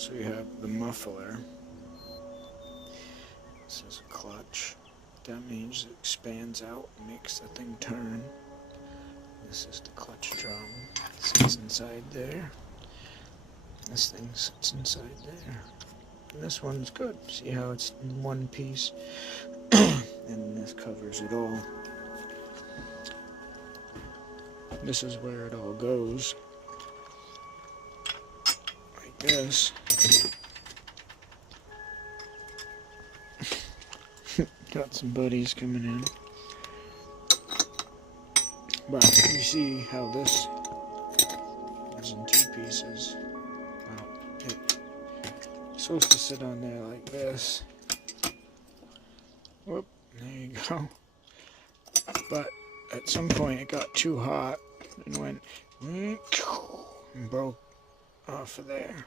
So you have the muffler. This is a clutch. That means it expands out and makes the thing turn. This is the clutch drum. It sits inside there. This thing sits inside there. And this one's good. See how it's in one piece? And this covers it all. This is where it all goes. Like this. Got some buddies coming in. But you see how this is in two pieces. Well, it's supposed to sit on there like this. Whoop, there you go. But at some point it got too hot and went and broke off of there.